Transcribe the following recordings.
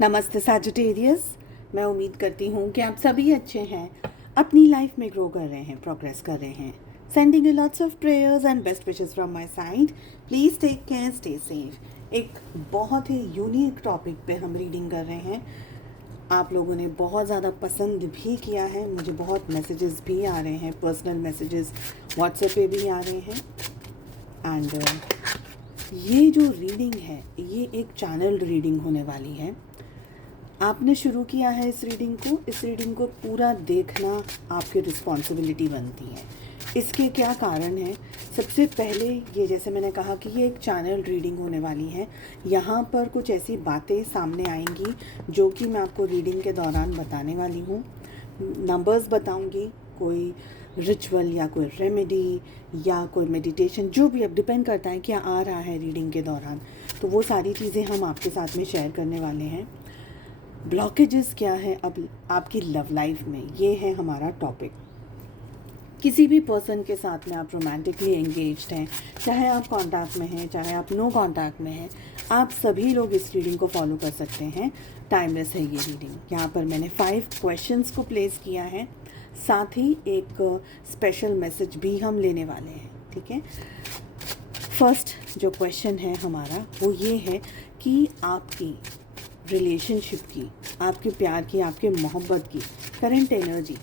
नमस्ते सैजिटेरियस। मैं उम्मीद करती हूँ कि आप सभी अच्छे हैं, अपनी लाइफ में ग्रो कर रहे हैं, प्रोग्रेस कर रहे हैं। Sending you lots of prayers and best wishes from my side. Please take care, stay safe. एक बहुत ही यूनिक टॉपिक पे हम रीडिंग कर रहे हैं। आप लोगों ने बहुत ज़्यादा पसंद भी किया है, मुझे बहुत मैसेजेस भी आ रहे हैं, पर्सनल मैसेजेस व्हाट्सएप पे भी आ रहे हैं। एंड ये जो रीडिंग है ये एक चैनल रीडिंग होने वाली है। आपने शुरू किया है इस रीडिंग को पूरा देखना आपकी रिस्पॉन्सिबिलिटी बनती है। इसके क्या कारण हैं? सबसे पहले ये, जैसे मैंने कहा कि ये एक चैनल रीडिंग होने वाली है। यहाँ पर कुछ ऐसी बातें सामने आएंगी जो कि मैं आपको रीडिंग के दौरान बताने वाली हूँ। नंबर्स बताऊँगी, कोई रिचुअल या कोई रेमेडी या कोई मेडिटेशन, जो भी अब डिपेंड करता है क्या आ रहा है रीडिंग के दौरान, तो वो सारी चीज़ें हम आपके साथ में शेयर करने वाले हैं। ब्लॉकेजेस क्या है अब आपकी लव लाइफ में, ये है हमारा टॉपिक। किसी भी पर्सन के साथ में आप रोमांटिकली एंगेज्ड हैं, चाहे आप कांटेक्ट में हैं, चाहे आप नो कांटेक्ट में हैं, आप सभी लोग इस रीडिंग को फॉलो कर सकते हैं। टाइमलेस है ये रीडिंग। यहाँ पर मैंने 5 क्वेश्चंस को प्लेस किया है, साथ ही एक स्पेशल मैसेज भी हम लेने वाले हैं। ठीक है, फर्स्ट जो क्वेश्चन है हमारा वो ये है कि आपकी रिलेशनशिप की, आपके प्यार की, आपके मोहब्बत की करंट एनर्जी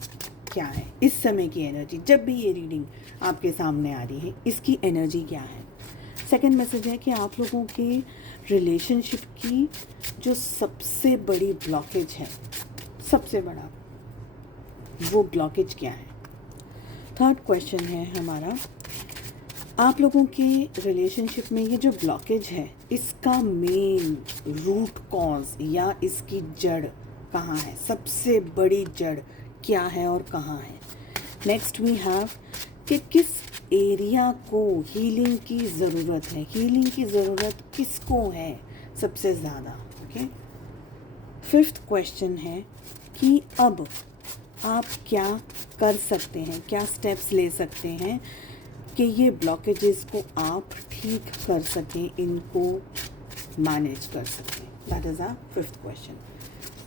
क्या है। इस समय की एनर्जी, जब भी ये रीडिंग आपके सामने आ रही है, इसकी एनर्जी क्या है। सेकंड मैसेज है कि आप लोगों के रिलेशनशिप की जो सबसे बड़ी ब्लॉकेज है, सबसे बड़ा, वो ब्लॉकेज क्या है। थर्ड क्वेश्चन है हमारा, आप लोगों के रिलेशनशिप में ये जो ब्लॉकेज है, इसका मेन रूट कॉज या इसकी जड़ कहाँ है, सबसे बड़ी जड़ क्या है और कहाँ है। नेक्स्ट वी हैव कि किस एरिया को हीलिंग की ज़रूरत है, हीलिंग की ज़रूरत किसको है सबसे ज़्यादा। ओके, फिफ्थ क्वेश्चन है कि अब आप क्या कर सकते हैं, क्या स्टेप्स ले सकते हैं कि ये ब्लॉकेजेस को आप ठीक कर सकें, इनको मैनेज कर सकें। That is a fifth question.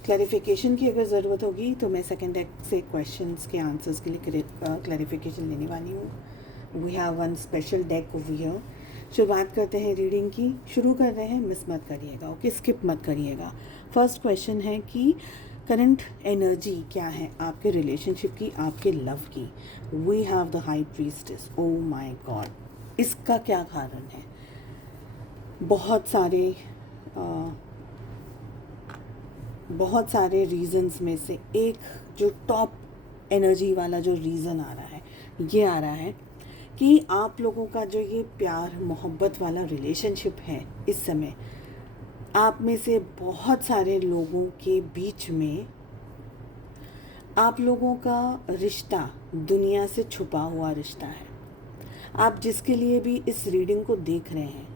Clarification की अगर ज़रूरत होगी तो मैं सेकेंड डेक से क्वेश्चंस के आंसर्स के लिए क्लैरिफिकेशन लेने वाली हूँ। We have one special deck over here. शुरुआत करते हैं रीडिंग की, शुरू कर रहे हैं, मिस मत करिएगा, ओके, स्किप मत करिएगा। फर्स्ट क्वेश्चन है कि करंट एनर्जी क्या है आपके रिलेशनशिप की, आपके लव की। We have the high priestess. Oh my god, इसका क्या कारण है? बहुत सारे रीजंस में से एक जो टॉप एनर्जी वाला जो रीज़न आ रहा है, ये आ रहा है कि आप लोगों का जो ये प्यार मोहब्बत वाला रिलेशनशिप है, इस समय आप में से बहुत सारे लोगों के बीच में आप लोगों का रिश्ता दुनिया से छुपा हुआ रिश्ता है। आप जिसके लिए भी इस रीडिंग को देख रहे हैं,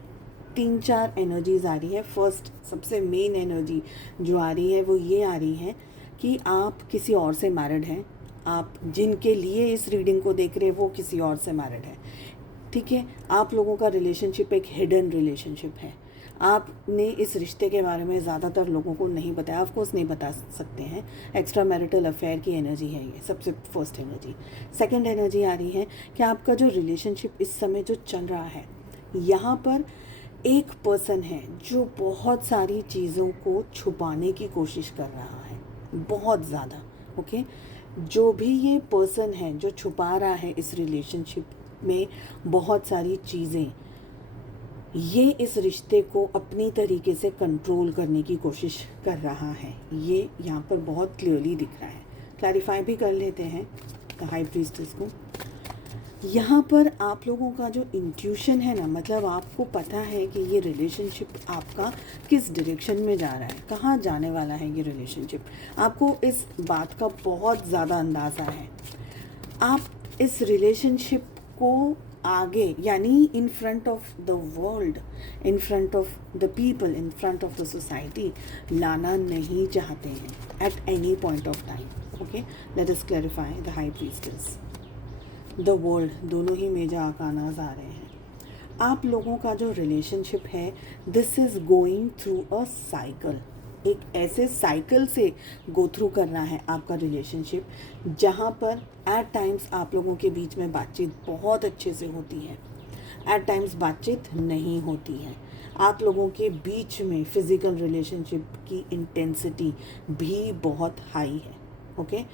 3-4 एनर्जीज आ रही है। फर्स्ट सबसे मेन एनर्जी जो आ रही है वो ये आ रही है कि आप किसी और से मैरिड हैं। आप जिनके लिए इस रीडिंग को देख रहे हैं वो किसी और से मैरिड है। ठीक है, आप लोगों का रिलेशनशिप एक हिडन रिलेशनशिप है। आपने इस रिश्ते के बारे में ज़्यादातर लोगों को नहीं बताया, ऑफकोर्स नहीं बता सकते हैं। एक्स्ट्रा मैरिटल अफेयर की एनर्जी है ये, सबसे फर्स्ट एनर्जी। सेकंड एनर्जी आ रही है कि आपका जो रिलेशनशिप इस समय जो चल रहा है, यहाँ पर एक पर्सन है जो बहुत सारी चीज़ों को छुपाने की कोशिश कर रहा है, बहुत ज़्यादा। ओके, जो भी ये पर्सन है जो छुपा रहा है इस रिलेशनशिप में बहुत सारी चीज़ें, ये इस रिश्ते को अपनी तरीके से कंट्रोल करने की कोशिश कर रहा है। ये यहाँ पर बहुत क्लियरली दिख रहा है। क्लैरिफाई भी कर लेते हैं हाई प्रीस्टेस को। यहाँ पर आप लोगों का जो इंट्यूशन है ना, मतलब आपको पता है कि ये रिलेशनशिप आपका किस डायरेक्शन में जा रहा है, कहाँ जाने वाला है ये रिलेशनशिप। आपको इस बात का बहुत ज़्यादा अंदाज़ा है। आप इस रिलेशनशिप को आगे, यानी इन front of the world, in front of the people, in front of the society लाना नहीं चाहते हैं at any point of time. Okay, let us clarify the high priestess, the world, दोनों ही मेजर आर्कानास आ रहे हैं। आप लोगों का जो रिलेशनशिप है, this is going through a cycle. एक ऐसे साइकिल से गो थ्रू कर रहा है आपका रिलेशनशिप, जहाँ पर एट टाइम्स आप लोगों के बीच में बातचीत बहुत अच्छे से होती है, एट टाइम्स बातचीत नहीं होती है, आप लोगों के बीच में फिज़िकल रिलेशनशिप की इंटेंसिटी भी बहुत हाई है, ओके।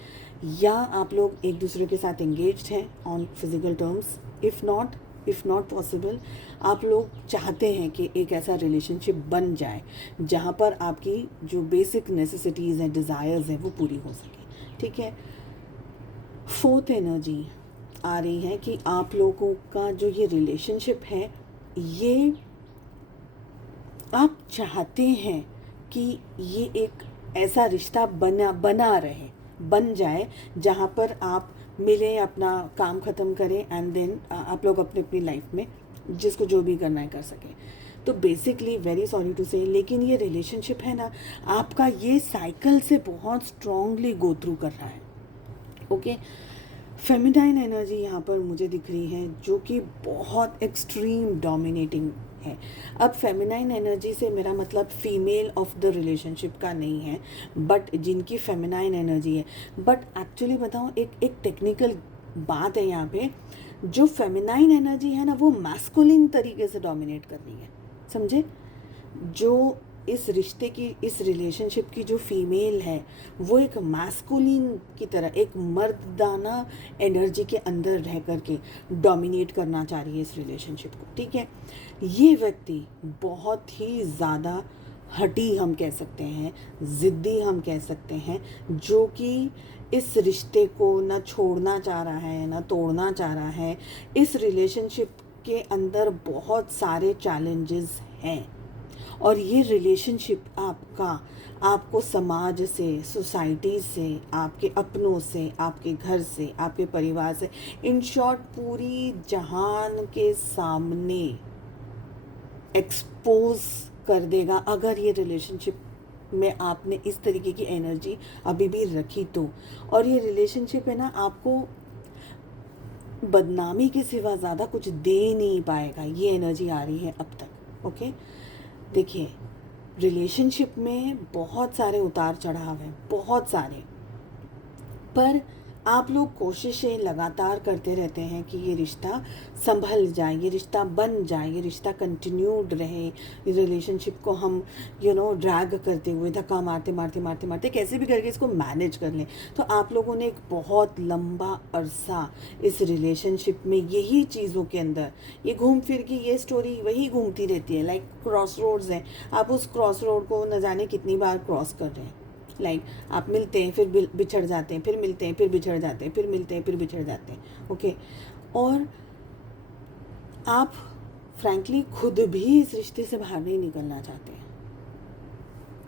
या आप लोग एक दूसरे के साथ एंगेज्ड हैं on physical terms, if not possible, आप लोग चाहते हैं कि एक ऐसा रिलेशनशिप बन जाए जहाँ पर आपकी जो बेसिक नेसेसिटीज़ हैं, डिज़ायर्स हैं, वो पूरी हो सके, ठीक है। फोर्थ एनर्जी आ रही है कि आप लोगों का जो ये रिलेशनशिप है, ये आप चाहते हैं कि ये एक ऐसा रिश्ता बन जाए जहाँ पर आप मिलें, अपना काम ख़त्म करें एंड देन आप लोग अपनी अपनी लाइफ में जिसको जो भी करना है कर सकें। तो बेसिकली वेरी सॉरी टू से, लेकिन ये रिलेशनशिप है ना, आपका ये साइकिल से बहुत स्ट्रांगली गो थ्रू कर रहा है, ओके। फेमिनाइन एनर्जी यहाँ पर मुझे दिख रही है जो कि बहुत एक्सट्रीम डोमिनेटिंग है। अब फेमिनाइन एनर्जी से मेरा मतलब फीमेल ऑफ द रिलेशनशिप का नहीं है, बट जिनकी फेमिनाइन एनर्जी है। बट एक्चुअली बताऊँ, एक टेक्निकल बात है यहाँ पे, जो फेमिनाइन एनर्जी है ना, वो मैस्कुलिन तरीके से डोमिनेट कर रही है, समझे। जो इस रिश्ते की, इस रिलेशनशिप की जो फीमेल है, वो एक मैस्कुलिन की तरह, एक मर्दाना एनर्जी के अंदर रह करके डोमिनेट करना चाह रही है इस रिलेशनशिप को, ठीक है। ये व्यक्ति बहुत ही ज़्यादा हठी हम कह सकते हैं, ज़िद्दी हम कह सकते हैं, जो कि इस रिश्ते को ना छोड़ना चाह रहा है ना तोड़ना चाह रहा है। इस रिलेशनशिप के अंदर बहुत सारे चैलेंजेस हैं, और ये रिलेशनशिप आपको समाज से, सोसाइटी से, आपके अपनों से, आपके घर से, आपके परिवार से, इन शॉर्ट पूरी जहान के सामने एक्सपोज कर देगा अगर ये रिलेशनशिप में आपने इस तरीके की एनर्जी अभी भी रखी तो। और ये रिलेशनशिप है ना, आपको बदनामी के सिवा ज़्यादा कुछ दे नहीं पाएगा, ये एनर्जी आ रही है अब तक, ओके। देखिए, रिलेशनशिप में बहुत सारे उतार चढ़ाव हैं, बहुत सारे, पर आप लोग कोशिशें लगातार करते रहते हैं कि ये रिश्ता संभल जाए, ये रिश्ता बन जाए, ये रिश्ता कंटिन्यूड रहे, इस रिलेशनशिप को हम ड्रैग करते हुए, धक्का मारते मारते मारते मारते कैसे भी करके इसको मैनेज कर लें। तो आप लोगों ने एक बहुत लंबा अरसा इस रिलेशनशिप में यही चीज़ों के अंदर, ये घूम फिर के ये स्टोरी वही घूमती रहती है, लाइक क्रॉस रोड्स हैं। आप उस क्रॉस रोड को न जाने कितनी बार क्रॉस कर रहे हैं, लाइक आप मिलते हैं फिर बिछड़ जाते हैं, फिर मिलते हैं फिर बिछड़ जाते हैं, फिर मिलते हैं फिर बिछड़ जाते हैं, ओके। और आप फ्रैंकली खुद भी इस रिश्ते से बाहर नहीं निकलना चाहते हैं।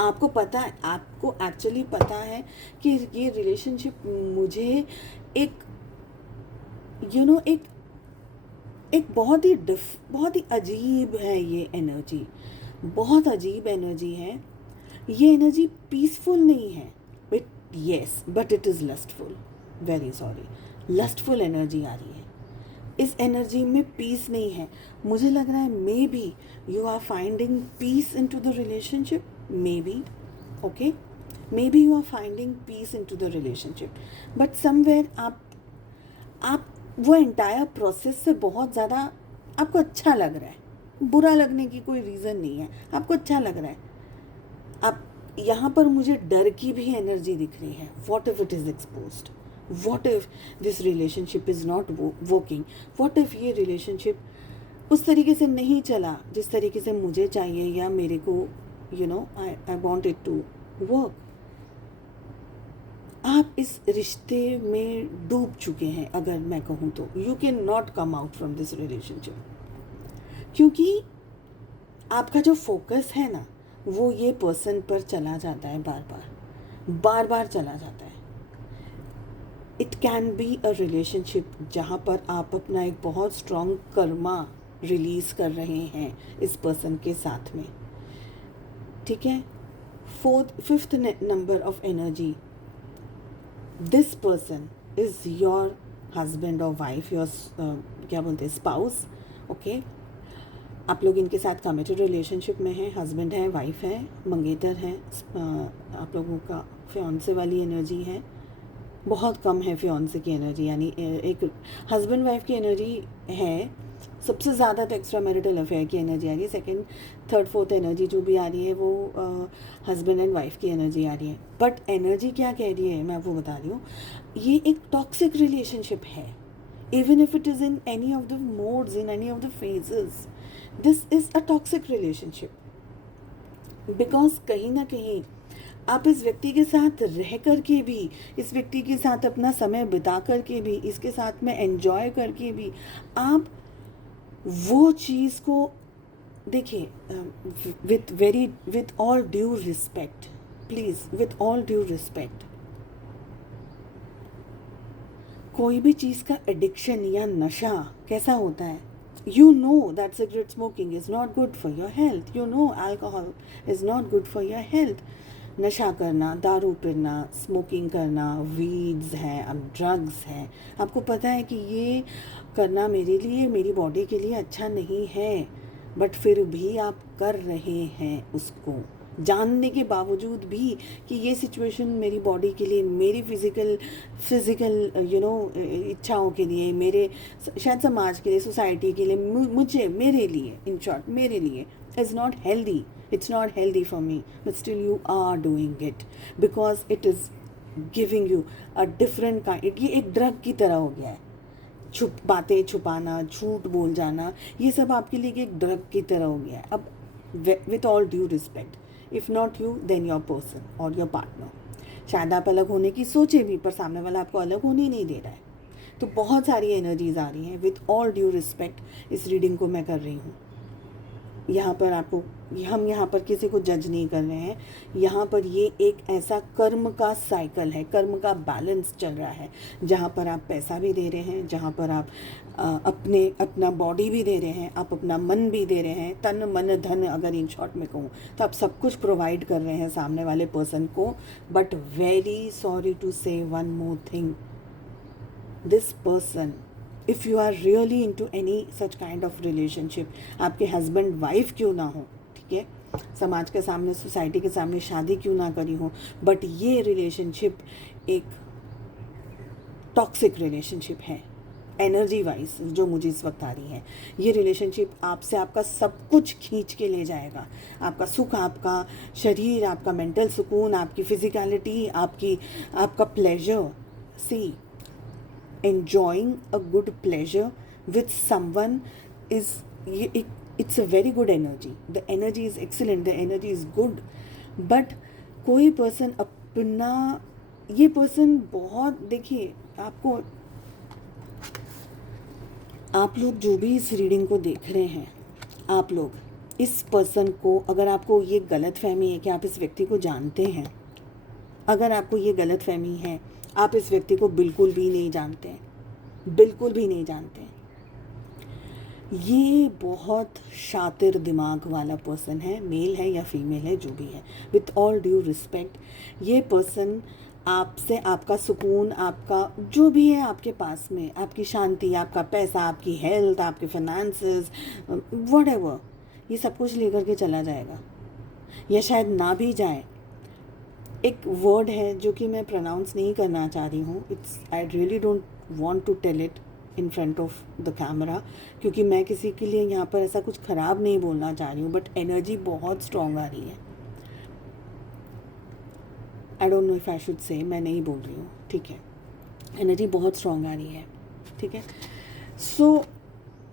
आपको पता है, आपको एक्चुअली पता है कि ये रिलेशनशिप मुझे एक एक बहुत ही अजीब है, ये एनर्जी बहुत अजीब एनर्जी है। ये एनर्जी पीसफुल नहीं है, but it is lustful, very sorry, lustful energy आ रही है। इस एनर्जी में पीस नहीं है। मुझे लग रहा है maybe you are finding peace into the relationship, maybe, okay, maybe you are finding peace into the relationship, but somewhere आप वो एंटायर प्रोसेस से बहुत ज़्यादा आपको अच्छा लग रहा है। बुरा लगने की कोई रीज़न नहीं है, आपको अच्छा लग रहा है। अब यहाँ पर मुझे डर की भी एनर्जी दिख रही है। What if it is exposed, what if this relationship is not working, what if ये रिलेशनशिप उस तरीके से नहीं चला जिस तरीके से मुझे चाहिए या मेरे को I want it to work. आप इस रिश्ते में डूब चुके हैं, अगर मैं कहूँ तो you can not come out from this relationship, क्योंकि आपका जो फोकस है ना, वो ये पर्सन पर चला जाता है, बार बार चला जाता है। It can be a relationship जहाँ पर आप अपना एक बहुत स्ट्रॉन्ग कर्मा रिलीज़ कर रहे हैं इस पर्सन के साथ में, ठीक है। Fifth number of energy, this person is your husband और वाइफ, योर क्या बोलते हैं, स्पाउस, ओके। आप लोग इनके साथ कमिटेड रिलेशनशिप में हैं, हस्बैंड है, वाइफ है, मंगेतर हैं, आप लोगों का फियांसे वाली एनर्जी है, बहुत कम है फियांसे की एनर्जी, यानी एक हस्बैंड वाइफ की एनर्जी है। सबसे ज़्यादा तो एक्स्ट्रा मैरिटल अफेयर की एनर्जी आ रही है, सेकंड थर्ड फोर्थ एनर्जी जो भी आ रही है वो हस्बैंड एंड वाइफ की एनर्जी आ रही है। बट एनर्जी क्या कह रही है मैं आपको बता रही हूँ, ये एक टॉक्सिक रिलेशनशिप है। Even if it is in any of the modes, in any of the phases, this is a toxic relationship. Because कहीं ना कहीं आप इस व्यक्ति के साथ रह कर के भी, इस व्यक्ति के साथ अपना समय बिता कर के भी, इसके साथ में एंजॉय करके भी आप वो चीज़ को देखिए, with all due respect, please with all due respect, कोई भी चीज़ का एडिक्शन या नशा कैसा होता है, you know that cigarette smoking is not good for your health, you know alcohol is not good for your health। नशा करना, दारू पीना, स्मोकिंग करना, वीड्स है, अब ड्रग्स है, आपको पता है कि ये करना मेरे लिए, मेरी बॉडी के लिए अच्छा नहीं है, बट फिर भी आप कर रहे हैं उसको, जानने के बावजूद भी कि ये सिचुएशन मेरी बॉडी के लिए, मेरी फिज़िकल इच्छाओं के लिए, मेरे शायद समाज के लिए, सोसाइटी के लिए, मुझे, मेरे लिए, इन शॉर्ट मेरे लिए is not healthy, it's not healthy for me, but still you are doing it because it is giving you a different kind, ये एक ड्रग की तरह हो गया है। बातें छुपाना, झूठ बोल जाना, ये सब आपके लिए एक ड्रग की तरह हो गया है। अब with all due respect, if not you then your person और योर पार्टनर, शायद आप अलग होने की सोचे भी, पर सामने वाला आपको अलग होने ही नहीं दे रहा है। तो बहुत सारी एनर्जीज आ रही हैं। विथ ऑल ड्यू रिस्पेक्ट इस रीडिंग को मैं कर रही हूँ। यहाँ पर आपको, हम यहाँ पर किसी को जज नहीं कर रहे हैं, यहाँ पर ये एक ऐसा कर्म का साइकिल है, कर्म का बैलेंस चल रहा है, जहाँ पर आप पैसा भी दे रहे हैं, जहाँ पर आप अपना बॉडी भी दे रहे हैं, आप अपना मन भी दे रहे हैं, तन मन धन, अगर इन शॉर्ट में कहूँ तो आप सब कुछ प्रोवाइड कर रहे हैं सामने वाले पर्सन को। But very sorry to say one more thing, this person, if you are really into any such kind of relationship, आपके हस्बैंड वाइफ क्यों ना हो, ठीक है, समाज के सामने, सोसाइटी के सामने शादी क्यों ना करी हो, बट ये रिलेशनशिप एक टॉक्सिक रिलेशनशिप है एनर्जी वाइज, जो मुझे इस वक्त आ रही है। ये रिलेशनशिप आपसे आपका सब कुछ खींच के ले जाएगा, आपका सुख, आपका शरीर, आपका मेंटल सुकून, आपकी फिजिकलिटी, आपका pleasure. See, enjoying a good pleasure with someone is, it's a very good energy, the energy is excellent, the energy is good, but कोई पर्सन अपना, ये पर्सन बहुत, देखिए आपको, आप लोग जो भी इस रीडिंग को देख रहे हैं, आप लोग इस पर्सन को, अगर आपको ये गलत फहमी है कि आप इस व्यक्ति को जानते हैं, अगर आपको ये गलत फहमी है, आप इस व्यक्ति को बिल्कुल भी नहीं जानते हैं, बिल्कुल भी नहीं जानते हैं, ये बहुत शातिर दिमाग वाला पर्सन है, मेल है या फीमेल है, जो भी है, विथ ऑल ड्यू रिस्पेक्ट, ये पर्सन आपसे आपका सुकून, आपका जो भी है आपके पास में, आपकी शांति, आपका पैसा, आपकी हेल्थ, आपके फाइनेंसेस, व्हाटएवर, ये सब कुछ लेकर के चला जाएगा, या शायद ना भी जाए। एक वर्ड है जो कि मैं प्रोनाउंस नहीं करना चाह रही हूँ, it's, I really don't want to tell it in front of the camera, क्योंकि मैं किसी के लिए यहाँ पर ऐसा कुछ ख़राब नहीं बोलना चाह रही हूँ, बट एनर्जी बहुत स्ट्रॉन्ग आ रही है। I don't know if I should say, मैं नहीं बोल रही हूँ, ठीक है, एनर्जी बहुत स्ट्रॉन्ग आ रही है, ठीक है। सो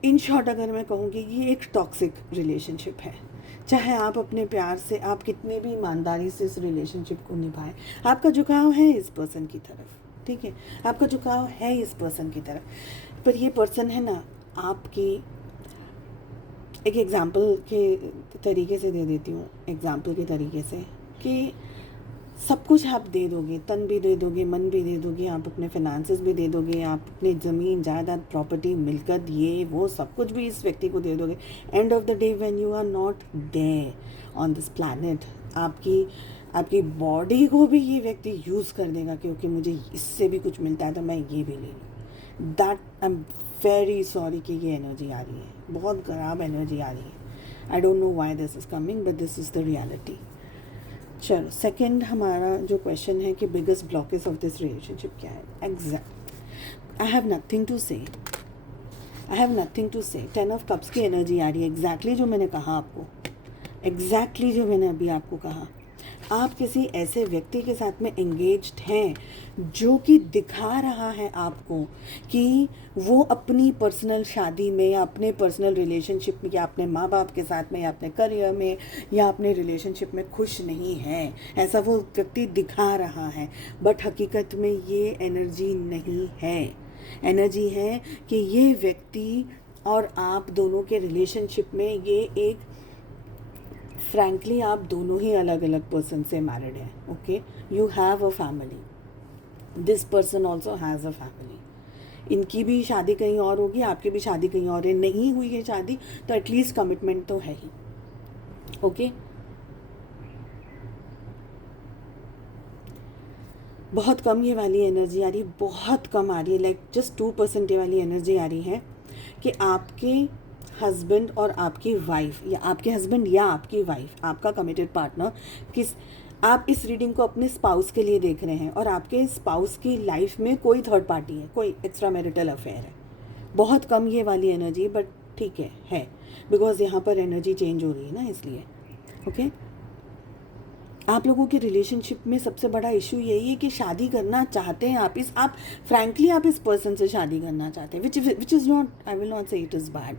इन शॉर्ट अगर मैं कहूँगी, ये एक टॉक्सिक रिलेशनशिप है। चाहे आप अपने प्यार से, आप कितने भी ईमानदारी से इस रिलेशनशिप को निभाएं, आपका झुकाव है इस पर्सन की तरफ, ठीक है, आपका झुकाव है इस पर्सन की तरफ, पर ये पर्सन है ना, आपकी, एक एग्जाम्पल के तरीके से दे देती हूँ, एग्जाम्पल के तरीके से, कि सब कुछ आप दे दोगे, तन भी दे दोगे, मन भी दे दोगे, आप अपने फाइनेंसेस भी दे दोगे, आप अपनी ज़मीन, जायदाद, प्रॉपर्टी, मिलकत, ये वो सब कुछ भी इस व्यक्ति को दे दोगे। End of the day when you are not there on this planet, आपकी बॉडी को भी ये व्यक्ति यूज़ कर देगा, क्योंकि मुझे इससे भी कुछ मिलता है तो मैं ये भी ले लूँ। That, I am very sorry कि ये एनर्जी आ रही है, बहुत ख़राब एनर्जी आ रही है। I don't know why this is coming but this is the reality. चलो सेकंड हमारा जो क्वेश्चन है कि biggest blockage of this relationship क्या है. Exact I have nothing to say. I have nothing to say. 10 of cups की energy आ रही है. एग्जैक्टली जो मैंने कहा आपको, एग्जैक्टली जो मैंने अभी आपको कहा. आप किसी ऐसे व्यक्ति के साथ में एंगेज्ड हैं जो कि दिखा रहा है आपको कि वो अपनी पर्सनल शादी में या अपने पर्सनल रिलेशनशिप में या अपने माँ बाप के साथ में या अपने करियर में या अपने रिलेशनशिप में खुश नहीं है. ऐसा वो व्यक्ति दिखा रहा है बट हकीकत में ये एनर्जी नहीं है. एनर्जी है कि ये व्यक्ति और आप दोनों के रिलेशनशिप में ये एक फ्रैंकली आप दोनों ही अलग अलग पर्सन से मैरिड हैं. Okay, you have a family, this person also has a family. इनकी भी शादी कहीं और होगी, आपकी भी शादी कहीं और है. नहीं हुई है शादी तो एटलीस्ट कमिटमेंट तो है ही. ओके, बहुत कम ये वाली एनर्जी आ रही है, बहुत कम आ रही है. लाइक जस्ट 2% ये वाली एनर्जी आ रही है कि आपके हस्बैंड और आपकी वाइफ या आपके हस्बैंड या आपकी वाइफ, आपका कमिटेड पार्टनर, किस आप इस रीडिंग को अपने स्पाउस के लिए देख रहे हैं और आपके स्पाउस की लाइफ में कोई थर्ड पार्टी है, कोई एक्स्ट्रा मैरिटल अफेयर है. बहुत कम ये वाली एनर्जी, बट ठीक है बिकॉज यहाँ पर एनर्जी चेंज हो रही है ना, इसलिए. ओके, आप लोगों के रिलेशनशिप में सबसे बड़ा इशू यही है कि शादी करना चाहते हैं आप फ्रैंकली आप इस पर्सन से शादी करना चाहते हैं, which is not, I will not say it is bad,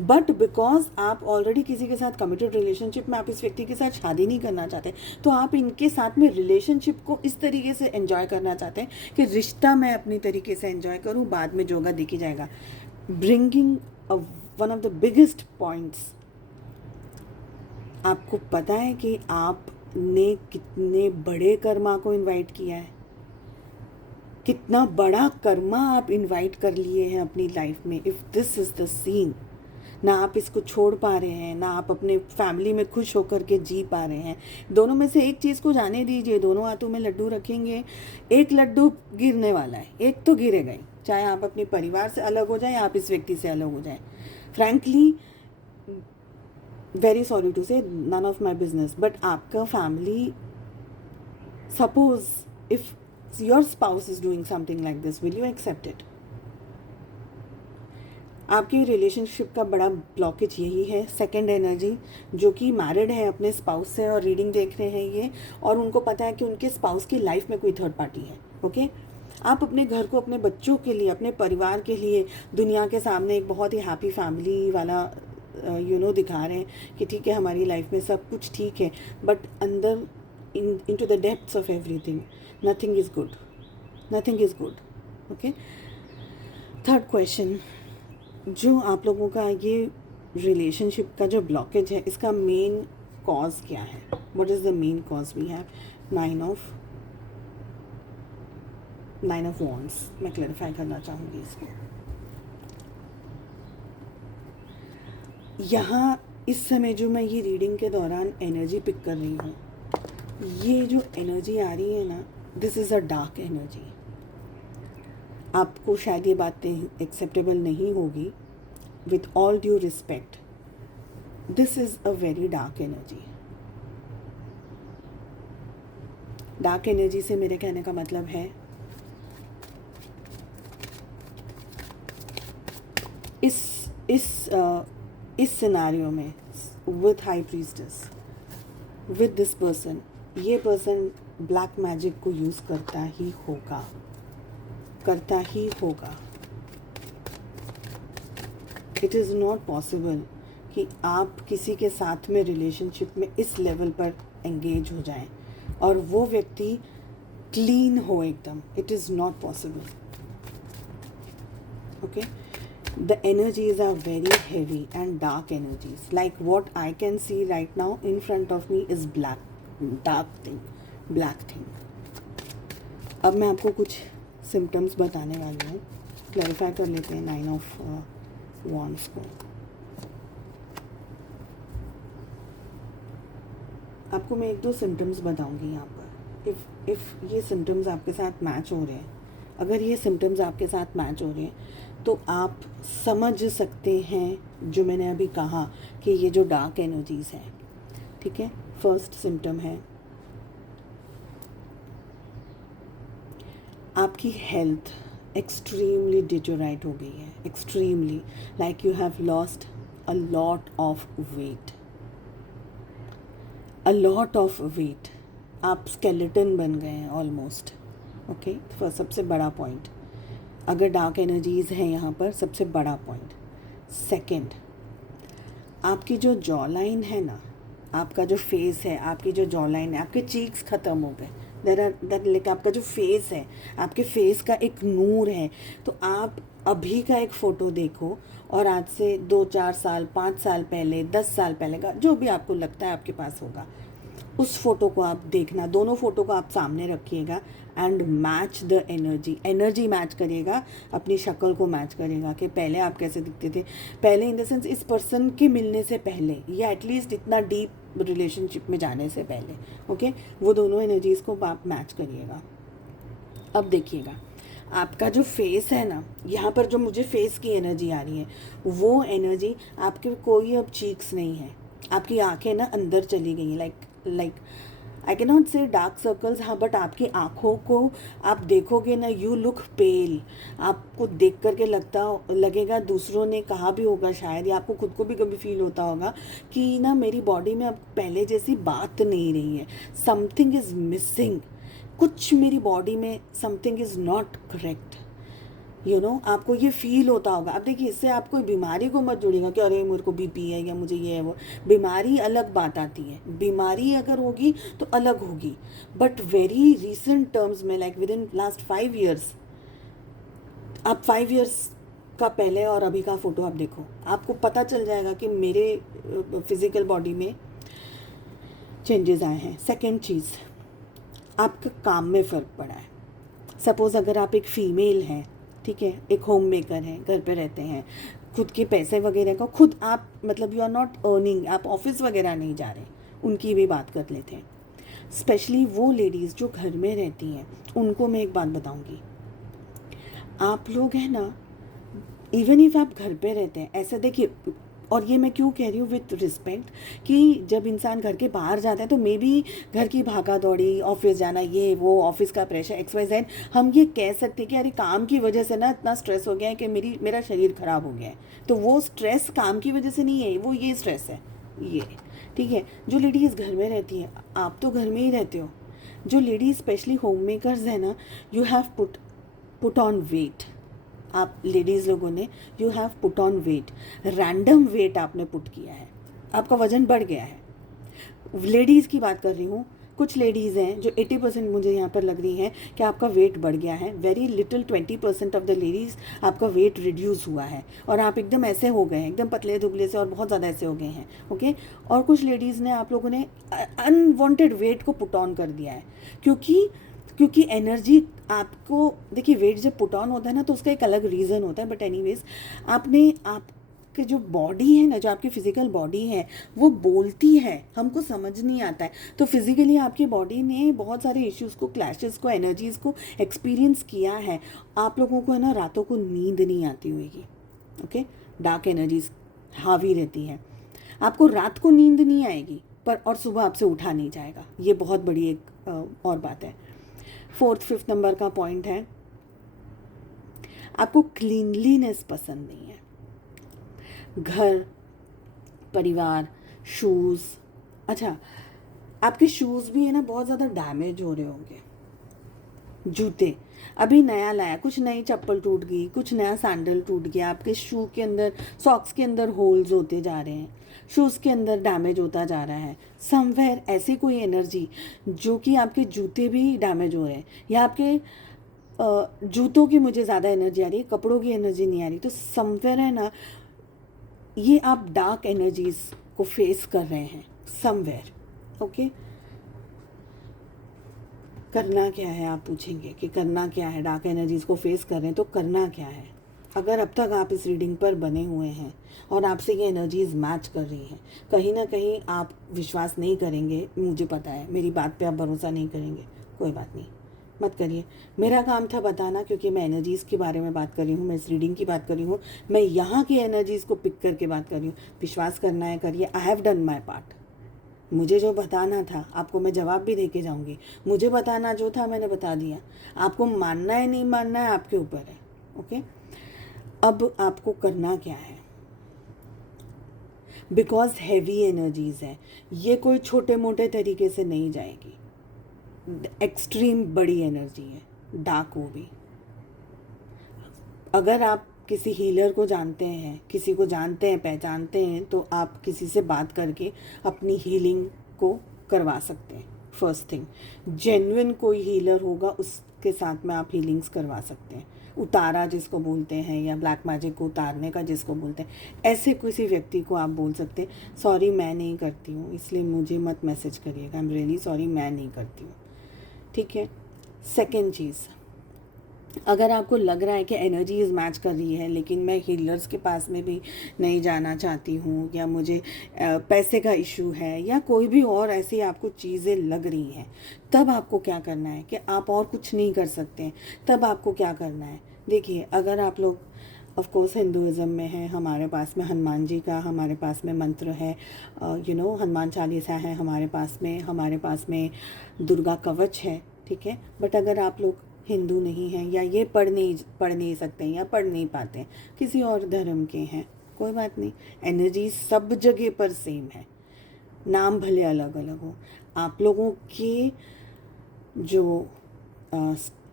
but because आप ऑलरेडी किसी के साथ कमिटेड रिलेशनशिप में आप इस व्यक्ति के साथ शादी नहीं करना चाहते, तो आप इनके साथ में रिलेशनशिप को इस तरीके से एंजॉय करना चाहते हैं कि रिश्ता मैं अपनी तरीके से एंजॉय करूँ, बाद में जो होगा देखी जाएगा. Bringing one of the biggest points, आपको पता है कि आपने कितने बड़े कर्मा को इनवाइट किया है, कितना बड़ा कर्मा आप इनवाइट कर लिए हैं अपनी लाइफ में. If this is the scene, ना आप इसको छोड़ पा रहे हैं, ना आप अपने फैमिली में खुश होकर के जी पा रहे हैं. दोनों में से एक चीज़ को जाने दीजिए, दोनों हाथों में लड्डू रखेंगे, एक लड्डू गिरने वाला है, एक तो गिरेगा ही, चाहे आप अपने परिवार से अलग हो जाए या आप इस व्यक्ति से अलग हो जाए. Frankly very sorry to say, none of my business, but आपका family, suppose if your spouse is doing something like this, will you accept it? आपकी रिलेशनशिप का बड़ा ब्लॉकेज यही है. सेकंड एनर्जी जो कि मैरिड है अपने स्पाउस से और रीडिंग देख रहे हैं ये, और उनको पता है कि उनके स्पाउस की लाइफ में कोई थर्ड पार्टी है. ओके, आप अपने घर को, अपने बच्चों के लिए, अपने परिवार के लिए दुनिया के सामने एक बहुत ही हैप्पी फैमिली वाला दिखा रहे हैं कि ठीक है हमारी लाइफ में सब कुछ ठीक है, बट अंदर into the depths of everything nothing is good, nothing is good. Okay, third question, जो आप लोगों का ये रिलेशनशिप का जो ब्लॉकेज है, इसका मेन कॉज क्या है? What is the main cause? We have nine of wands. मैं क्लैरिफाई करना चाहूँगी इसको. यहाँ इस समय जो मैं ये रीडिंग के दौरान एनर्जी पिक कर रही हूँ, ये जो एनर्जी आ रही है ना, this is a dark energy. आपको शायद ये बातें एक्सेप्टेबल नहीं होगी, with all due respect, this is a very dark energy. Dark energy से मेरे कहने का मतलब है इस सिनारियो में with high priestess, with this person, ये पर्सन ब्लैक मैजिक को यूज़ करता ही होगा. इट इज़ नॉट पॉसिबल कि आप किसी के साथ में रिलेशनशिप में इस लेवल पर एंगेज हो जाएं और वो व्यक्ति क्लीन हो एकदम. It is not possible. Okay, the energies are very heavy and dark energies. Like what I can see right now in front of me is dark thing, black thing. अब मैं आपको कुछ सिम्टम्स बताने वाली हूँ. Clarify कर लेते हैं 9 ऑफ वॉन्ड्स को. आपको मैं 1-2 सिम्टम्स बताऊंगी यहाँ पर. इफ़ ये सिम्टम्स आपके साथ मैच हो रहे हैं, अगर ये सिम्टम्स आपके साथ मैच हो रहे हैं, तो आप समझ सकते हैं जो मैंने अभी कहा कि ये जो डार्क एनर्जीज हैं, ठीक है। फर्स्ट सिम्टम है आपकी हेल्थ एक्सट्रीमली डिटोराइट हो गई है, extremely, like you have lost a lot of weight, a lot of weight, आप स्केलेटन बन गए हैं ऑलमोस्ट, ओके। सबसे बड़ा पॉइंट, अगर डार्क एनर्जीज हैं यहाँ पर, सबसे बड़ा पॉइंट। सेकंड, आपकी जो जॉ लाइन है ना, आपका जो फेस है, आपकी जो जॉ लाइन है, आपके चीक्स ख़त्म हो गए, लाइक आपका जो फेस है, आपके फेस का एक नूर है। तो आप अभी का एक फ़ोटो देखो और आज से 2-4 साल, 5 साल पहले, 10 साल पहले का, जो भी आपको लगता है आपके पास होगा, उस फोटो को आप देखना, दोनों फोटो को आप सामने रखिएगा and match the energy match करिएगा, अपनी शक्ल को मैच करिएगा कि पहले आप कैसे दिखते थे, पहले इन द सेंस इस पर्सन के मिलने से पहले, या एटलीस्ट इतना डीप रिलेशनशिप में जाने से पहले, ओके। वो दोनों एनर्जीज़ को आप मैच करिएगा। अब देखिएगा आपका जो फेस है ना, यहाँ पर जो मुझे फेस की एनर्जी आ रही है, वो एनर्जी आपके कोई अब चीक्स नहीं है, आपकी आंखें ना अंदर चली गई हैं, लाइक आई कैन नॉट से डार्क सर्कल्स, हाँ, बट आपकी आँखों को आप देखोगे ना, यू लुक पेल, आपको देख करके लगेगा, दूसरों ने कहा भी होगा शायद, या आपको खुद को भी कभी फील होता होगा कि ना मेरी बॉडी में अब पहले जैसी बात नहीं रही है, समथिंग इज़ मिसिंग, कुछ मेरी बॉडी में something is not correct, you know, आपको ये फील होता होगा। अब देखिए, इससे आप कोई बीमारी को मत जोड़िएगा कि अरे मेरे को बीपी है या मुझे ये है वो, बीमारी अलग बात आती है, बीमारी अगर होगी तो अलग होगी, बट वेरी रिसेंट टर्म्स में, like with in last 5 years, आप 5 years का पहले और अभी का फ़ोटो आप देखो, आपको पता चल जाएगा कि मेरे फिज़िकल बॉडी में चेंजेस आए हैं। सेकेंड चीज़, आपका काम में फ़र्क पड़ा है। सपोज़ अगर आप एक फ़ीमेल हैं, ठीक है, एक होम मेकर हैं, घर पे रहते हैं, खुद के पैसे वगैरह का खुद आप, मतलब यू आर नॉट अर्निंग, आप ऑफिस वगैरह नहीं जा रहे, उनकी भी बात कर लेते हैं। स्पेशली वो लेडीज़ जो घर में रहती हैं, उनको मैं एक बात बताऊंगी, आप लोग हैं ना, इवन इफ आप घर पे रहते हैं, ऐसे देखिए, और ये मैं क्यों कह रही हूँ विथ रिस्पेक्ट, कि जब इंसान घर के बाहर जाता है तो मे बी घर की भागा दौड़ी, ऑफिस जाना, ये वो, ऑफिस का प्रेशर, XYZ, हम ये कह सकते हैं कि अरे काम की वजह से ना इतना स्ट्रेस हो गया है कि मेरा शरीर ख़राब हो गया है। तो वो स्ट्रेस काम की वजह से नहीं है, वो ये स्ट्रेस है, ये, ठीक है। जो लेडीज़ घर में रहती हैं, आप तो घर में ही रहते हो, जो लेडीज़ स्पेशली होम मेकर्स हैं ना, you have put on weight, आप लेडीज़ लोगों ने, you have put on weight, random weight आपने पुट किया है, आपका वज़न बढ़ गया है। लेडीज़ की बात कर रही हूँ, कुछ लेडीज़ हैं जो 80% मुझे यहाँ पर लग रही हैं कि आपका वेट बढ़ गया है, very little 20% of the ladies आपका वेट रिड्यूस हुआ है, और आप एकदम ऐसे हो गए हैं, एकदम पतले दुबले से और बहुत ज़्यादा ऐसे हो गए हैं, ओके। और कुछ लेडीज़ ने, आप लोगों ने अनवांटेड वेट को पुट ऑन कर दिया है, क्योंकि एनर्जी आपको, देखिए, वेट जब पुट ऑन होता है ना तो उसका एक अलग रीज़न होता है, बट एनीवेज, आपके जो बॉडी है ना, जो आपकी फ़िज़िकल बॉडी है, वो बोलती है, हमको समझ नहीं आता है। तो फिज़िकली आपकी बॉडी ने बहुत सारे इश्यूज़ को, क्लैशेस को, एनर्जीज़ को एक्सपीरियंस किया है। आप लोगों को है ना, रातों को नींद नहीं आती होगी, ओके, डार्क एनर्जीज़ हावी रहती है, आपको रात को नींद नहीं आएगी, पर और सुबह आपसे उठा नहीं जाएगा, ये बहुत बड़ी एक और बात है। 4th-5th नंबर का पॉइंट है, आपको क्लीनलीनेस पसंद नहीं है, घर, परिवार, शूज़, अच्छा, आपके शूज़ भी है ना बहुत ज़्यादा डैमेज हो रहे होंगे, जूते, अभी नया लाया, कुछ नई चप्पल टूट गई, कुछ नया सैंडल टूट गया, आपके शू के अंदर, सॉक्स के अंदर होल्स होते जा रहे हैं, शूज़ के अंदर डैमेज होता जा रहा है, समवेयर ऐसी कोई एनर्जी, जो कि आपके जूते भी डैमेज हो रहे हैं, या आपके जूतों की मुझे ज़्यादा एनर्जी आ रही है, कपड़ों की एनर्जी नहीं आ रही, तो समवेयर है ना, ये आप डार्क एनर्जीज़ को फेस कर रहे हैं समवेयर, ओके। करना क्या है, आप पूछेंगे कि करना क्या है, डार्क एनर्जीज़ को फेस कर रहे हैं तो करना क्या है। अगर अब तक आप इस रीडिंग पर बने हुए हैं और आपसे ये एनर्जीज़ मैच कर रही हैं, कहीं ना कहीं आप विश्वास नहीं करेंगे, मुझे पता है, मेरी बात पे आप भरोसा नहीं करेंगे, कोई बात नहीं, मत करिए। मेरा काम था बताना, क्योंकि मैं एनर्जीज़ के बारे में बात कर रही हूँ, मैं इस रीडिंग की बात कर रही हूँ, मैं यहाँ की एनर्जीज़ को पिक करके बात कर रही हूँ। विश्वास करना है करिए, I have done my part. मुझे जो बताना था आपको मैं जवाब भी दे के जाऊँगी। मुझे बताना जो था मैंने बता दिया। आपको मानना है नहीं मानना है आपके ऊपर है। ओके, अब आपको करना क्या है, बिकॉज हैवी एनर्जीज़ है, ये कोई छोटे मोटे तरीके से नहीं जाएगी। एक्सट्रीम बड़ी एनर्जी है, डार्क वो भी। अगर आप किसी हीलर को जानते हैं, किसी को जानते हैं, पहचानते हैं, तो आप किसी से बात करके अपनी हीलिंग को करवा सकते हैं। फर्स्ट थिंग, जेन्युइन कोई हीलर होगा उसके साथ में आप हीलिंग्स करवा सकते हैं। उतारा जिसको बोलते हैं, या ब्लैक मैजिक को उतारने का जिसको बोलते हैं, ऐसे किसी व्यक्ति को आप बोल सकते हैं सॉरी मैं नहीं करती हूँ, इसलिए मुझे मत मैसेज करिएगा, आई एम रियली सॉरी मैं नहीं करती हूँ। ठीक है। सेकेंड चीज़, अगर आपको लग रहा है कि एनर्जीज मैच कर रही है लेकिन मैं हीलर्स के पास में भी नहीं जाना चाहती हूँ, या मुझे पैसे का इशू है, या कोई भी और ऐसी आपको चीज़ें लग रही हैं, तब आपको क्या करना है कि आप और कुछ नहीं कर सकते हैं। तब आपको क्या करना है, देखिए, अगर आप लोग ऑफ कोर्स हिंदुज़म में है, हमारे पास में हनुमान जी का हमारे पास में मंत्र है, हनुमान चालीसा है हमारे पास में दुर्गा कवच है। ठीक है। बट अगर आप लोग हिंदू नहीं हैं, या ये पढ़ नहीं सकते हैं, या पढ़ नहीं पाते हैं, किसी और धर्म के हैं, कोई बात नहीं, एनर्जी सब जगह पर सेम है, नाम भले अलग अलग हो। आप लोगों के जो